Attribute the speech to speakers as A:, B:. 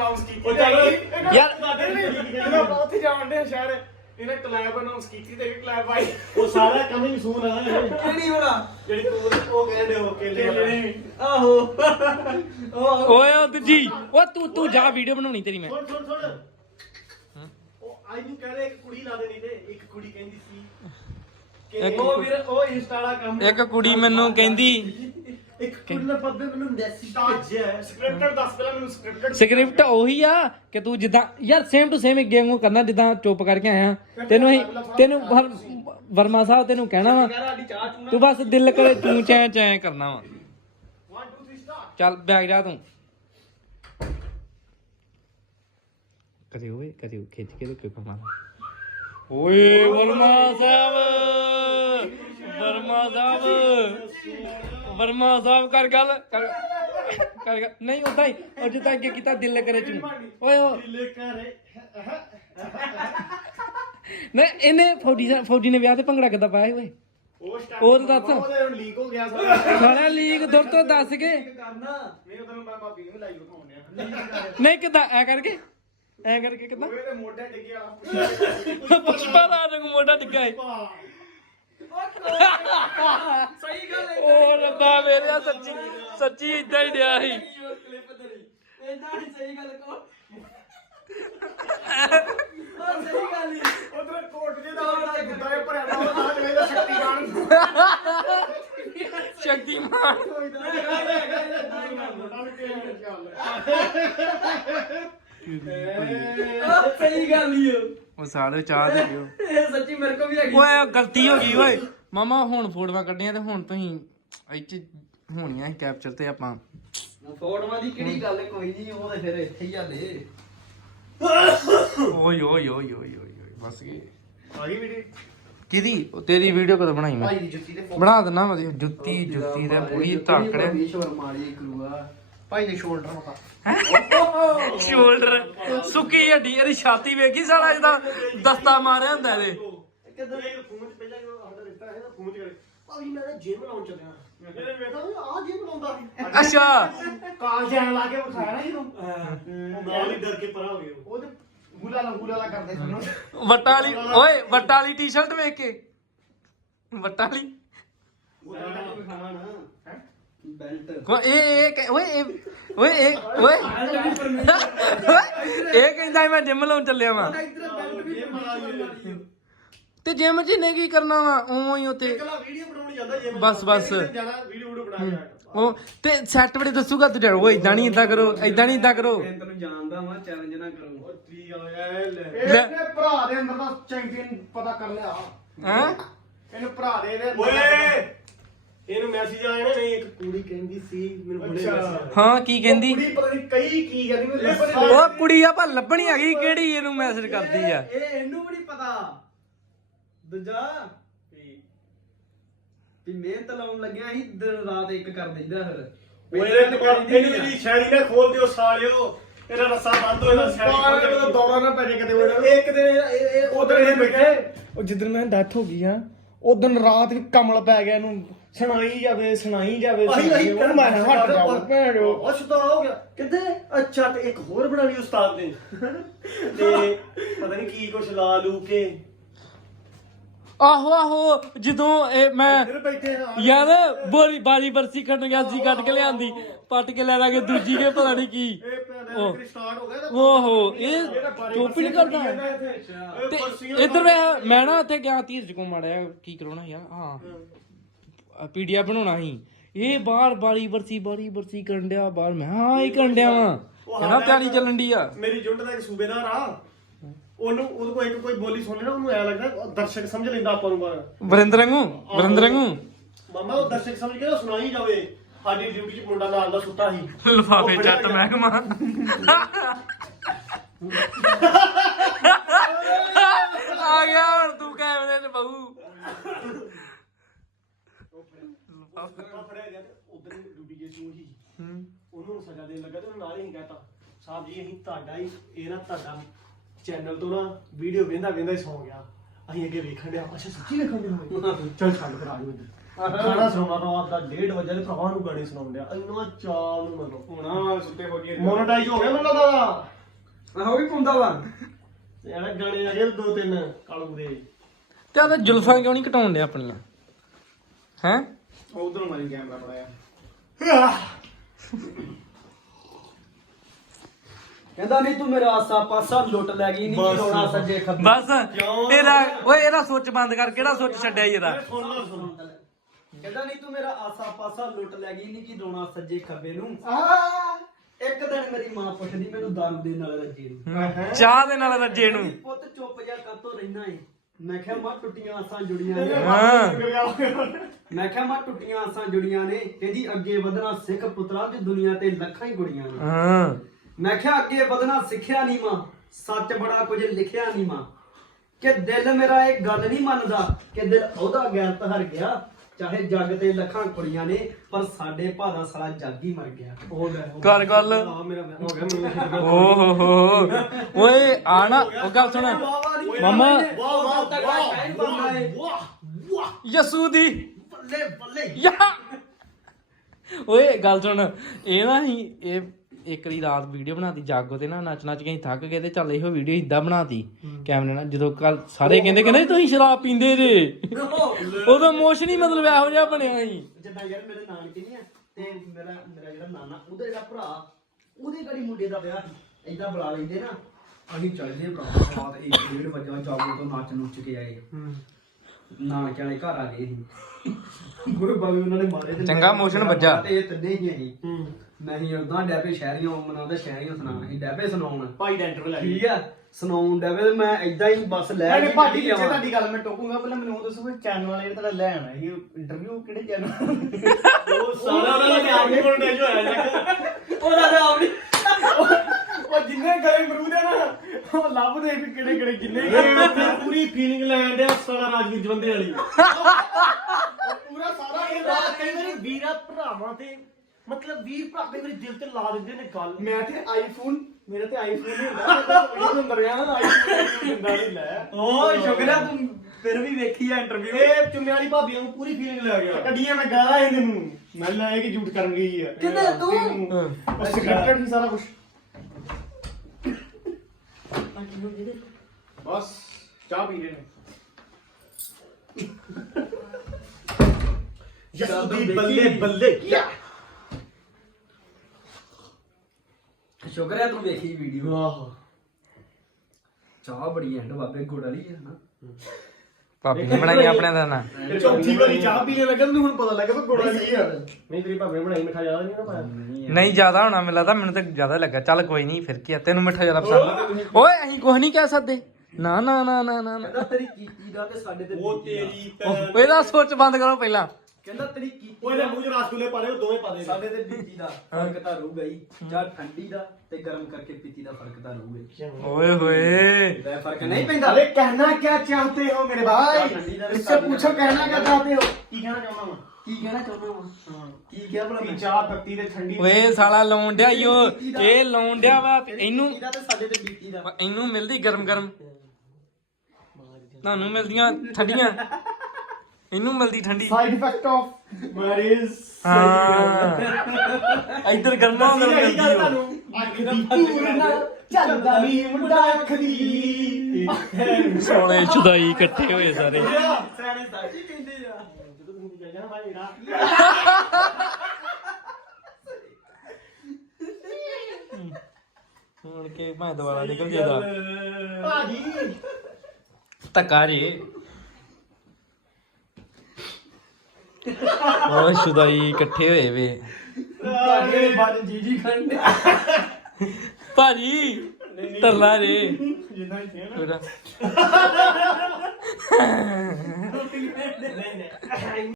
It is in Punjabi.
A: ਅਨਾਉਂਸ ਕੀਤੀ
B: ਯਾਰ
A: ਜਦੋਂ ਆਪਾਂ ਉੱਥੇ ਜਾਣ ਦੇ ਸ਼ਹਿਰ ਇਹਨੇ ਕਲੈਬ ਅਨਾਉਂਸ ਕੀਤੀ ਤੇ ਕਲੈਬ ਆਈ
C: ਉਹ ਸਾਰਾ ਕਮਿੰਗ ਸੂਨ ਆ
A: ਕਿਹੜੀ ਹੋਣਾ
C: ਜਿਹੜੀ ਉਹ ਕਹਿੰਦੇ ਹੋ ਕੇਲੇ
A: ਆਹੋ
B: ਓਏ ਉਹ ਦੂਜੀ ਉਹ ਤੂੰ ਜਾ ਵੀਡੀਓ ਬਣਾਉਣੀ ਤੇਰੀ ਮੈਂ
C: ਸੁਣ ਉਹ ਆਈ ਨੂੰ ਕਹਿੰਦੇ ਇੱਕ ਕੁੜੀ ਲਾ ਦੇਣੀ ਤੇ ਇੱਕ ਕੁੜੀ ਕਹਿੰਦੀ ਸੀ ਕਿ ਉਹ ਵੀਰ ਉਹ ਇੰਸਟਾ ਵਾਲਾ ਕੰਮ
B: ਇੱਕ ਕੁੜੀ ਮੈਨੂੰ ਕਹਿੰਦੀ
C: ਇੱਕ ਕੁੜੀ ਨੇ ਪੱਦੇ ਮੈਨੂੰ ਮੈਸੇਜ ਭੇਜਿਆ
A: ਸਕ੍ਰਿਪਟਡ ਦੱਸ ਪਹਿਲਾਂ ਮੈਨੂੰ ਸਕ੍ਰਿਪਟਡ
B: ਸਕ੍ਰਿਪਟ ਉਹੀ ਆ ਕਿ ਤੂੰ ਜਿੱਦਾਂ ਯਾਰ ਸੇਮ ਟੂ ਸੇਮ ਇੱਕ ਗੇਮ ਨੂੰ ਕਰਨਾ ਜਿੱਦਾਂ ਚੁੱਪ ਕਰਕੇ ਆਇਆ ਤੈਨੂੰ ਵਰਮਾ ਸਾਹਿਬ ਤੈਨੂੰ ਕਹਿਣਾ ਵਾ ਤੂੰ ਬਸ ਦਿਲ ਕਰੇ ਤੂੰ ਚੈਂ ਕਰਨਾ ਵਾ
C: 1 2 3 ਸਟਾਰਟ
B: ਚੱਲ ਬੈਗ ਜਾ ਤੂੰ ਕਰਿਓ ਖਿੱਚ ਕੇ ਤੇ ਕਿਉਂ ਮਾਰ ਓਏ ਵਰਮਾ ਸਾਹਿਬ ਕਰ ਗੱਲ ਨਹੀਂ ਉਦਾਂ ਹੀ ਉਹ ਜਿੱਦਾਂ ਅੱਗੇ ਕੀਤਾ ਦਿਲ ਕਰੇ ਚੂ ਓਏ
C: ਦਿਲ ਕਰੇ
B: ਨਹੀਂ ਇਹਨੇ ਫੌਜੀ ਨੇ ਵਿਆਹ ਤੇ ਭੰਗੜਾ ਕਿੱਦਾਂ ਪਾਇਆ ਓਏ ਉਹ ਤਾਂ ਦੱਸ
C: ਉਹਦੇ ਲੀਕ ਹੋ ਗਿਆ
B: ਸਾਰਾ ਲੀਕ ਦੁਰ ਤੋਂ ਦੱਸ ਕੇ
C: ਕਰਨਾ ਨਹੀਂ ਉਹਨੂੰ ਮੈਂ ਭਾਬੀ ਨੂੰ ਲਾਈਵ ਦਿਖਾਉਂਦੇ ਆ
B: ਨਹੀਂ ਕਿੱਦਾਂ ਐ ਕਰਕੇ ਕਿੱਦਾਂ
A: ਉਹਦੇ ਮੋਢੇ ਡਿੱਗਿਆ
B: ਪੁਸ਼ਪਾ ਦਾ ਰੰਗ ਮੋਢਾ ਡਿੱਗਾ ਏ
A: ਸਹੀ ਗੱਲ ਹੈ
B: ਉਹ ਰੱਬਾ ਮੇਰਿਆ ਸੱਚੀ ਇਦਾਂ ਹੀ ਡਿਆ ਸੀ
A: ਕਲਿੱਪ ਤੇਰੀ ਇਦਾਂ ਨਹੀਂ ਸਹੀ ਗੱਲ ਕੋ ਸਹੀ ਗੱਲ ਹੀ ਉਧਰ ਕੋਟ ਜੇ ਦਾ ਗੁੱਦਾ ਇਹ ਭਰਿਆ ਦਾ ਨਾਲ ਇਹਦਾ
B: ਸ਼ਕਤੀਮਾਨ
A: ਸਹੀ ਗੱਲ ਹੀ
B: ਉਹ ਸਾਰੇ ਚਾਹ ਦੇ ਦਿਓ
A: ਇਹ ਸੱਚੀ ਮੇਰੇ ਕੋ ਵੀ ਹੈਗੀ
B: ਓਏ ਗਲਤੀ ਹੋ ਗਈ ਓਏ ਮਾਮਾ ਹੁਣ ਫੋਟੋਆਂ ਕੱਢੀਆਂ ਤੇ ਹੁਣ ਤੁਸੀਂ ਇੱਥੇ ਹੋਣੀਆਂ ਸੀ ਕੈਪਚਰ ਤੇ ਆਪਾਂ
A: ਫੋਟੋਆਂ ਦੀ ਕਿਹੜੀ ਗੱਲ ਕੋਈ ਨਹੀਂ ਉਹ ਤੇ ਫਿਰ ਇੱਥੇ ਹੀ ਹਲੇ
B: ਓਏ ਬਸ ਗਏ
C: ਆ ਗਈ ਵੀਡੀਓ
B: ਕਿਹਦੀ ਉਹ ਤੇਰੀ ਵੀਡੀਓ ਕਦੋਂ ਬਣਾਈ ਮੈਂ
C: ਭਾਈ ਦੀ ਜੁੱਤੀ ਤੇ
B: ਬਣਾ ਦੇਣਾ ਵਧੀਆ ਜੁੱਤੀ ਤੇ ਪੂਰੀ ਧਾਕੜੇ
C: ਈਸ਼ਵਰ ਮਾਰੀ ਕਰੂਗਾ ਭਾਈ ਦੇ ਸ਼ੋਲਡਰ ਮਤਾ
B: ਸ਼ੋਲਡਰ ਸੁੱਕੀ ਹੱਡੀ ਇਹਦੀ ਛਾਤੀ ਵੇਖੀ ਸਾਲਾ ਜਿਹਦਾ ਦਸਤਾ ਮਾਰਿਆ ਹੁੰਦਾ ਇਹਦੇ
C: ਕਿਦਾਂ ਇਹ ਫੋਨ ਚ ਪਹਿਲਾਂ ਆਰਡਰ ਦਿੱਤਾ ਹੈ ਨਾ ਫੋਨ ਚ ਕਰੇ ਭਾਈ ਮੈਂ ਜਿਮ ਲਾਉਣ ਚੱਲਿਆ ਇਹਨੇ ਵੇਖਿਆ ਆ ਜਿਮ ਲਾਉਂਦਾ
B: ਅੱਛਾ
C: ਕਾਲ ਜੈਨ ਲਾ ਕੇ ਵਿਖਾਇਆ ਨਾ ਜਦੋਂ ਉਹ ਨਾਲ ਹੀ ਡਰ ਕੇ ਪਰਾਂ ਹੋ ਗਏ ਉਹ ਤੇ ਹੂਲਾ ਕਰਦੇ ਸੁਣੋ
B: ਵੱਟਾਂ ਵਾਲੀ ਟੀ-ਸ਼ਰਟ ਵੇਖ ਕੇ ਵੱਟਾਂ ਵਾਲੀ
C: ਉਹ ਨਾਲ ਖਾਣਾ ਨਾ ਹੈ ਬੈਲਟ
B: ਇਹ ਕਹਿੰਦਾ ਮੈਂ ਜਿਮ ਲਾਉਣ ਚੱਲਿਆ ਵਾਂ ਤੇ ਜਿਮ ਚ ਨੇ ਕੀ ਕਰਨਾ ਵਾ ਉਵੇਂ ਹੀ ਉੱਤੇ
C: ਵੀਡੀਓ ਬਣਾਉਣੀ ਜਾਂਦਾ ਜਿਮ
B: ਬਸ
C: ਜਾਣਾ ਵੀਡੀਓ ਬਣਾ ਕੇ
B: ਉਹ ਤੇ ਸੈੱਟ ਬੜੇ ਦੱਸੂਗਾ ਤੂੰ ਜਾ ਉਹ ਇਦਾਂ ਨਹੀਂ ਇਦਾਂ ਕਰੋ
A: ਤੈਨੂੰ ਜਾਣਦਾ ਮੈਂ ਚੈਲੰਜ ਨਾ ਕਰੂੰ
C: ਉਹ ਠੀਕ ਆ ਇਹਨੇ ਭਰਾ ਦੇ ਅੰਦਰ ਦਾ ਚੈਂਪੀਅਨ ਪਤਾ ਕਰ ਲਿਆ
B: ਹੈਂ
C: ਇਹਨੂੰ ਭਰਾ ਦੇ ਇਹਦੇ ਓਏ ਇਹਨੂੰ ਮੈਸੇਜ ਆਇਆ ਨਾ ਨਹੀਂ ਇੱਕ ਕੁੜੀ ਕਹਿੰਦੀ ਸੀ ਮੈਨੂੰ ਹੁਣੇ ਮੈਸੇਜ
B: ਹਾਂ ਕੀ ਕਹਿੰਦੀ
C: ਕੁੜੀ ਪਤਾ ਨਹੀਂ ਕਈ ਕੀ ਕਹਿੰਦੀ ਮੈਨੂੰ
B: ਉਹ ਕੁੜੀ ਆਪਾਂ ਲੱਭਣੀ ਹੈਗੀ ਕਿਹੜੀ ਇਹਨੂੰ ਮੈਸੇਜ ਕਰਦੀ ਆ
A: ਇਹ ਇਹਨੂੰ ਵੀ ਨਹੀਂ ਪਤਾ ਦੂਜਾ ਵੀ ਮਿਹਨਤ ਲਾਉਣ ਲੱਗਿਆ ਸੀ ਦਿਨ ਰਾਤ ਇੱਕ ਕਰ ਦਿੰਦਾ ਫਿਰ
C: ਇਹਨੂੰ ਜੀ ਸ਼ੈਣੀ ਨਾ ਖੋਲ ਦਿਓ ਸਾਲਿਓ ਇਹਦਾ ਰਸਾ ਬੰਦ ਹੋਇਆ ਸ਼ੈਣੀ ਖੋਲ ਕੇ ਦੌਰਾ ਨਾ ਪੈ ਜੇ ਕਿਤੇ ਇੱਕ ਦਿਨ ਉਧਰ ਇਹ ਬੈਠੇ
A: ਉਹ ਜਿੱਦਣ ਮੈਂ ਡੈਥ ਹੋ ਗਈ ਆ ਉਦੋਂ ਰਾਤ ਵੀ ਕਮਲ ਪੈ ਗਿਆ ਇਹਨੂੰ ਸੁਣਾਈ ਜਾਵੇ
C: ਉਹ ਮੈਂ ਹਟ ਜਾ ਭੈਣੋ ਅਸ਼ਤਾ ਹੋ ਗਿਆ ਕਿੱਥੇ ਅੱਛਾ ਤੇ ਇੱਕ ਹੋਰ ਬਣਾ ਲਈ ਉਸਤਾਦ ਨੇ ਤੇ ਪਤਾ ਨਹੀਂ ਕੀ ਕੁਛ ਲਾ ਲੂ ਕੇ
B: ਆਹੋ ਜਦੋਂ ਇਹ ਮੈਂ
C: ਫਿਰ ਬੈਠੇ ਹਾਂ
B: ਯਾਰ ਬਾਰੀ ਬਰਸੀ ਖੜਨ ਗਿਆ ਸੀ ਕੱਟ ਕੇ ਲਿਆਂਦੀ ਪੱਟ ਕੇ ਲੈ ਲਾਂਗੇ ਦੂਜੀ ਕੇ ਪਤਾ ਨਹੀਂ ਕੀ
C: ਇਹ ਪੈਦਾ ਸਟਾਰਟ ਹੋ ਗਿਆ
B: ਓਹੋ ਇਹ ਚੁੱਪ ਨਹੀਂ ਕਰਦਾ ਤੇ ਇੱਧਰ ਮੈਂ ਨਾ ਉੱਥੇ ਗਿਆ ਧੀਰਜ ਕੋ ਮਾੜਿਆ ਕੀ ਕਰਾਉਣਾ ਯਾਰ ਹਾਂ ਪੀਡੀਆ ਬਣਾਉਣਾ ਸੀ ਇਹ ਬਾਹਰ ਬਾਰੀ ਬਰਸੀ ਕਰਨ ਡਿਆ ਬਾਹਰ ਮੈਂ ਹਾਂ ਇਹ ਕਰਨ ਡਿਆ ਵਾਂ ਕਹਿੰਦਾ ਤਿਆਰੀ ਚੱਲਣ ਡਈ ਆ
C: ਮੇਰੀ ਜੁੰਡ ਦਾ ਇੱਕ ਸੂਬੇਦਾਰ ਆ ਉਹਨੂੰ ਉਹਦੇ ਕੋਲ ਇੱਕ ਕੋਈ ਬੋਲੀ ਸੁਣ ਲੈਣਾ ਉਹਨੂੰ ਐ ਲੱਗਦਾ ਦਰਸ਼ਕ ਸਮਝ ਲੈਂਦਾ ਆਪਾਂ ਨੂੰ
B: ਵਰਿੰਦਰ ਵਾਂਗੂ
C: ਮਾਮਾ ਉਹ ਦਰਸ਼ਕ ਸਮਝ ਕੇ ਸੁਣਾਈ ਜਾਵੇ ਸਾਡੀ ਡਿਊਟੀ 'ਚ ਮੁੰਡਾ ਨਾਲ ਦਾ ਸੁੱਤਾ ਸੀ
B: ਲਫਾਫੇ ਜੱਟ ਮਹਿਕਮਾ ਆ ਗਿਆ ਹੁਣ ਤੂੰ ਕੈਮਰੇ 'ਚ ਬਹੂ
C: ਫੜਿਆ ਗਿਆ ਤੇ ਉਧਰ ਡਿਊਟੀ ਜੇ ਸੀ ਉਹਨੂੰ ਸਜ਼ਾ ਦੇਣ ਲੱਗਾ ਤੇ ਉਹਨੂੰ ਨਾਲ ਹੀ ਕਹਤਾ ਸਾਹਿਬ ਜੀ ਅਸੀਂ ਤੁਹਾਡਾ ਹੀ ਇਹ ਨਾ ਤੁਹਾਡਾ ਚੈਨਲ ਤੋਂ ਨਾ ਵੀਡੀਓ ਵੇਂਦਾ ਹੀ ਸੌ ਗਿਆ ਅਸੀਂ ਅੱਗੇ ਵੇਖਣ ਡਿਆ ਅੱਛਾ ਸੱਚੀ ਵੇਖਣ ਡਿਆ ਚੱਲ ਛੱਡ ਫਿਰ ਆ ਜਾਓ ਖਾਣਾ ਸੁਣਾਉਣਾ ਰਾਤ ਦਾ 1:30 ਵਜੇ ਭਰਾਵਾਂ ਨੂੰ ਗਾਣੇ ਸੁਣਾਉਣ ਡਿਆ ਇੰਨਾ ਚਾਲ ਨੂੰ ਮਨੋ
A: ਹੁਣ ਸੁੱਤੇ ਹੋ ਗਏ
C: ਮੋਨੋਟਾਈਜ਼ ਹੋ ਗਿਆ ਮੈਨੂੰ ਲੱਗਦਾ
D: ਆਹੋ ਵੀ ਪਾਉਂਦਾ ਵਾ
C: ਯਾਰ ਗਾਣੇ ਆ ਗਏ 2-3 ਕਾਲੂ ਦੇ
B: ਤੇ ਆ ਜੁਲਫਾਂ ਕਿਉਂ ਨਹੀਂ ਘਟਾਉਣ ਡਿਆ ਆਪਣੀਆਂ ਹੈ
A: ਉਧਰੋਂ ਮਾਰੀ ਕੈਮਰਾ ਬਣਾਇਆ
D: ਕਹਿੰਦਾ ਨਹੀਂ ਤੂੰ ਮੇਰਾ ਆਸਾ ਪਾਸਾ ਲੁੱਟ ਲੈ ਗਈ ਨਹੀਂ ਰੋਣਾ ਸੱਜੇ ਖੱਬੇ
B: ਬਸ ਤੇਰਾ ਓਏ ਇਹਦਾ ਸੁੱਚ ਬੰਦ ਕਰ ਕਿਹੜਾ ਸੁੱਚ ਛੱਡਿਆ ਈ ਇਹਦਾ
D: ਕਹਿੰਦਾ ਨਹੀਂ ਤੂੰ ਮੇਰਾ ਆਸਾ ਪਾਸਾ ਲੁੱਟ ਲੈ ਗਈ ਨਹੀਂ ਕੀ ਰੋਣਾ ਸੱਜੇ ਖੱਬੇ ਨੂੰ ਇੱਕ ਦਿਨ ਮੇਰੀ ਮਾਂ ਪੁੱਛਦੀ ਮੈਨੂੰ ਦਾਰੂ ਦੇ ਨਾਲ ਰੱਜੇ ਨੂੰ
B: ਚਾਹ ਦੇ ਨਾਲ ਰੱਜੇ ਨੂੰ
D: ਪੁੱਤ ਚੁੱਪ ਜਾ ਕਾਤੋਂ ਰਹਿਣਾ ਏ ਮੈਂ ਕਿਹਾ ਮਾਂ ਟੁੱਟੀਆਂ ਆਸਾਂ ਜੁੜੀਆਂ ਨੇ ਮੈਂ ਕਿਹਾ ਮਾਂ ਟੁੱਟੀਆਂ ਆਸਾਂ ਜੁੜੀਆਂ ਨੇ ਕਹਿੰਦੀ ਅੱਗੇ ਵਧਣਾ ਸਿੱਖ ਪੁੱਤਰਾ ਤੇ ਦੁਨੀਆ ਤੇ ਲੱਖਾਂ ਹੀ ਕੁੜੀਆਂ ਨੇ
B: ਹਾਂ
D: ਮੈਂ ਕਿਹਾ ਅੱਗੇ ਵਧਣਾ ਸਿੱਖਿਆ ਨਹੀਂ ਮਾਂ ਸੱਚ ਬੜਾ ਕੁਝ ਲਿਖਿਆ ਨਹੀਂ ਮਾਂ ਕਿ ਦਿਲ ਮੇਰਾ ਇਹ ਗੱਲ ਨਹੀਂ ਮੰਨਦਾ ਕਿ ਦਿਲ ਉਹਦਾ ਗੈਰਤ ਹਰ ਗਿਆ ਚਾਹੇ ਜੱਗ ਤੇ ਲੱਖਾਂ ਕੁੜੀਆਂ ਨੇ ਪਰ ਸਾਡੇ ਭਾਦਾ ਸਾਲਾ ਜੱਗ ਹੀ ਮਰ ਗਿਆ
B: ਕਰ ਗੱਲ
C: ਮੇਰਾ ਹੋ ਗਿਆ
B: ਓ ਹੋ ਓਏ ਆਣਾ ਉਹ ਗੱਲ ਸੁਣ ਮਮਾ ਯਸੂ ਦੀ
D: ਬੱਲੇ ਬੱਲੇ
B: ਯਾ ਓਏ ਗੱਲ ਸੁਣ ਇਹ ਨਾ ਹੀ ਇਹ ਇੱਕ ਦੀ ਰਾਤ ਵੀਡੀਓ ਬਣਾਤੀ ਜਾਗੋ ਤੇ ਨਾ ਨੱਚ ਨੱਚ ਕੇ ਅਸੀਂ ਥੱਕ ਗਏ ਤੇ ਚੱਲ ਇਹੋ ਵੀਡੀਓ ਇਦਾਂ ਬਣਾਤੀ ਕੈਮਰੇ ਨਾਲ ਜਦੋਂ ਕੱਲ ਸਾਰੇ ਕਹਿੰਦੇ ਤੁਸੀਂ ਸ਼ਰਾਬ ਪੀਂਦੇ ਜੇ ਉਹਦਾ ਮੋਸ਼ਨ ਹੀ ਮਤਲਬ ਇਹੋ ਜਿਹਾ ਬਣਿਆ ਸੀ
D: ਜਿੱਦਾਂ ਯਾਰ ਮੇਰੇ ਨਾਨਕੇ ਨਹੀਂ ਆ ਤੇ ਮੇਰਾ ਜਿਹੜਾ ਨਾਨਾ ਉਹਦਾ ਜਿਹੜਾ ਭਰਾ ਉਹਦੇ ਗੜੀ ਮੁੰਡੇ ਦਾ ਵਿਆਹ ਸੀ ਏਦਾਂ ਬੁਲਾ ਲੈਂਦੇ ਨਾ ਅਸੀਂ ਚੱਲਦੇ ਭਰਾ ਰਾਤ 1:30 ਵਜੇ ਜਾਗੋ ਤੋਂ ਨੱਚ ਨੁੱਚ ਕੇ ਆਏ ਨਾਨਕਿਆਂ ਵਾਲੇ ਘਰ ਆ ਗਏ ਸੀ ਗੁਰੂ ਬਾਬੇ ਉਹਨਾਂ ਨੇ ਮਾਰੇ ਤੇ
B: ਚੰਗਾ motion ਵੱਜਾ।
D: ਤੇ ਇਹ ਤਿੰਨੇ ਹੀ ਅਸੀਂ ਮੈਂ ਹੀ ਉਦਾਂ ਡੈਪੇ ਸ਼ਹਿਰੀਆਂ ਮਨਾਉਂਦਾ ਸ਼ਹਿਰੀਆਂ ਸੁਣਾਉਣਾ ਸੀ ਡੈਪੇ ਸੁਣਾਉਣ
C: ਭਾਈ ਡੈਂਟਰ ਲੈ
D: ਠੀਕ ਆ ਸੁਣਾਉਣ ਡੈਪੇ ਤੇ ਮੈਂ ਏਦਾਂ ਹੀ ਬਸ ਲੈ
A: ਨਹੀਂ
D: ਕੇ
A: ਭਾਜੀ
D: ਚੱਲੀ
A: ਪਿੱਛੇ
D: ਜਾਵਾਂ।
A: ਤੁਹਾਡੀ ਗੱਲ ਮੈਂ ਟੋਕੂਗਾ ਪਹਿਲਾਂ ਮੈਨੂੰ ਉਹ ਦੱਸੋ ਵੀ ਚੈਨਲ ਵਾਲੇ ਜਿਹੜੇ ਤੁਹਾਡਾ ਲੈਣ ਆਏ ਇਹ ਇੰਟਰਵਿਊ ਕਿਹੜੇ ਚੈਨਲ
C: ਉਹ ਸਾਰਾ ਉਹਨਾਂ ਦਾ ਆਪ ਨਹੀਂ ਬੋਲਣਾ ਜੋ ਹੋਇਆ
D: ਉਹਦਾ ਤਾਂ ਆਪ ਨੀ
A: ਉਹ ਜਿੰਨੇ ਗਲੇ ਮਰੂਦ ਆ ਨਾ ਉਹ ਲੱਭਦੇ ਵੀ ਕਿਹੜੇ ਕਿਹੜੇ ਜਿੰਨੇ
C: ਪੂਰੀ ਫੀਲਿੰਗ ਲੈਣ ਡਿਆ ਸਾਰਾ ਰਾਜਵੀਰ ਜਵੰਦੇ ਵਾਲੀ
A: ਪੂਰਾ ਸਾਰਾ
C: ਇਹ ਰਾਤ ਕਈ ਵਾਰੀ ਵੀਰਾ ਭਰਾਵਾਂ ਤੇ ਮਤਲਬ ਵੀਰ ਭਰਾ ਕਈ ਵਾਰੀ ਦਿਲ ਤੇ ਲਾ ਦਿੰਦੇ ਨੇ ਗੱਲ
A: ਮੈਂ ਤੇ ਆਈਫੋਨ ਮੇਰਾ ਤੇ ਆਈਫੋਨ ਨਹੀਂ ਹੁੰਦਾ ਮੈਂ ਤਾਂ ਅੰਦਰ ਰਿਹਾ ਆਈਫੋਨ ਦਿੰਦਾ ਨਹੀਂ ਲੈ
D: ਓ ਸ਼ੁਕਰ ਆ ਤੂੰ ਫਿਰ ਵੀ ਵੇਖੀ ਆ ਇੰਟਰਵਿਊ
C: ਇਹ ਚੁੰਮੇ ਵਾਲੀ ਭਾਬੀਆਂ ਨੂੰ ਪੂਰੀ ਫੀਲਿੰਗ ਲੈ ਗਿਆ
A: ਕੱਢੀਆਂ ਮੈਂ ਗਾਲਾਂ ਇਹਦੇ ਨੂੰ ਮੈਂ ਲਾਇਆ ਕਿ ਝੂਠ ਕਰਨ ਗਈ ਆ
D: ਕਿੱਥੇ ਤੂੰ?
A: ਉਹ ਸਕ੍ਰਿਪਟਡ ਸੀ ਸਾਰਾ ਕੁਝ ਬਸ ਚਾਹ ਪੀ ਰਹੇ ਨੇ
C: ਯਸੂਦੀ ਬੱਲੇ ਬੱਲੇ ਕੀਆ
D: ਸ਼ੁਕਰ ਆ ਤੂੰ ਵੇਖੀ ਵੀਡੀਓ
C: ਵਾਹ
D: ਚਾਹ ਬੜੀ ਐਂਡ ਬਾਬੇ ਗੁੜ ਵਾਲੀ ਹੈ ਨਾ
B: ਭਾਬੀ ਨੇ ਬਣਾਈ ਆਪਣੇ ਦਾ ਨਾ
A: ਚੌਥੀ ਵਾਰੀ ਚਾਹ ਪੀਣੇ ਲੱਗਾ ਤੈਨੂੰ ਹੁਣ ਪਤਾ ਲੱਗਾ ਵੀ ਗੋੜਾ ਕੀ ਆ
C: ਨਹੀਂ ਤੇਰੀ ਭਾਬੀ ਨੇ ਬਣਾਈ ਮਿੱਠਾ ਜ਼ਿਆਦਾ ਨਹੀਂ ਨਾ ਪਾਇਆ
B: ਨਹੀਂ ਜ਼ਿਆਦਾ ਹੋਣਾ ਮੈਨੂੰ ਲੱਗਦਾ ਮੈਨੂੰ ਤਾਂ ਜ਼ਿਆਦਾ ਲੱਗਾ ਚੱਲ ਕੋਈ ਨਹੀਂ ਫਿਰ ਕੀ ਆ ਤੈਨੂੰ ਮਿੱਠਾ ਜ਼ਿਆਦਾ ਪਸੰਦ ਓਏ ਅਸੀਂ ਕੁਝ ਨਹੀਂ ਕਹਿ ਸਕਦੇ ਨਾ ਨਾ ਨਾ ਨਾ ਨਾ
D: ਕਹਿੰਦਾ ਤੇਰੀ ਕੀਤੀ ਦਾ ਤੇ ਸਾਡੇ ਤੇ
C: ਉਹ
D: ਬੀਤੀ ਦਾ।
C: ਤੇਰੀ
B: ਓਏ ਇਹਦਾ ਸੋਚ ਬੰਦ ਕਰੋ ਪਹਿਲਾਂ
D: ਕਹਿੰਦਾ ਤੇਰੀ ਕੀਤੀ
C: ਉਹ ਇਹਦੇ ਮੂੰਹ 'ਚ ਰਸਗੁੱਲੇ ਪਾ ਦੇ ਉਹ ਦੋਵੇਂ ਪਾ ਦੇ
D: ਸਾਡੇ ਤੇ ਬੀਤੀ ਦਾ ਫਰਕ ਤਾਂ ਰਹੂਗਾ ਹੀ ਜਾਂ ਠੰਡੀ ਦਾ ਤੇ ਗਰਮ ਕਰਕੇ ਪੀਤੀ ਦਾ ਫਰਕ ਤਾਂ ਰਹੂਗਾ ਹੀ।
B: ਓਏ ਹੋਏ
D: ਇਹਦਾ ਫਰਕ ਨਹੀਂ ਪੈਂਦਾ
A: अरे कहना क्या चाहते हो मेरे भाई इससे पूछो कहना क्या चाहते हो
C: ਕੀ ਕਹਿਣਾ ਚਾਹੁੰਦਾ ਮੈਂ
D: ਕੀ ਕਹਿਣਾ ਚਾਹੁੰਦਾ ਵਾਂ ਕੀ ਕਿਹਾ ਭਲਾ
A: कि
D: ਮੈਂ
A: चाह पत्ती ते ठंडी
B: ਓਏ ਸਾਲਾ ਲਾਉਣ ਡਿਆ ਈਓ ਇਹ ਲਾਉਣ ਡਿਆ ਵਾ ਇਹਨੂੰ
D: ਪੀਤੀ ਦਾ ਤੇ ਸਾਡੇ ਤੇ ਬੀਤੀ ਦਾ
B: ਇਹਨੂੰ ਮਿਲਦੀ ਗਰਮ ਗਰਮ ਤੁਹਾਨੂੰ ਮਿਲਦੀਆਂ ਠੰਡੀਆਂ ਇਹਨੂੰ ਮਿਲਦੀ ਠੰਡੀ
A: साइड इफेक्ट ऑफ मैरिज
B: ਹਾਂ ਇੱਧਰ ਗਰਮਾ ਹੁੰਦਾ ਮਿਲਦੀ ਓ
A: ਅੱਖ ਦੀ ਪੂਰਨਾ ਚੱਲਦਾ ਵੀ ਮੁੰਡਾ ਅੱਖ ਦੀ
B: ਸੋਲੇ ਚੁਦਾਈ ਇਕੱਠੇ ਹੋਏ ਸਾਰੇ
D: ਸਿਆਣੇ ਸਾਚੀ ਕਹਿੰਦੇ ਆ
C: ਜਦੋਂ ਤੁਸੀਂ ਜਾਈ ਜਾਣਾ ਭਾਈ ਮੇਰਾ
B: ਹੁਣ ਕੇ ਮੈਂ ਦੁਬਾਰਾ ਨਿਕਲ ਜੇਦਾ
C: ਭਾਜੀ
B: ਧੱਕਾ ਜੇ ਓ ਸ਼ੁਦਾਈ ਇਕੱਠੇ ਹੋਏ ਵੇ
D: ਭਾਜੀ ਬਾਜ ਜੀ ਖੰਡੇ
B: ਭਾਜੀ ਤਰਲਾ ਜੇ
A: ਜਿੰਨਾ ਹੀ ਸੀ ਨਾ
B: ਪੂਰਾ
C: ਨਹੀਂ ਨਹੀਂ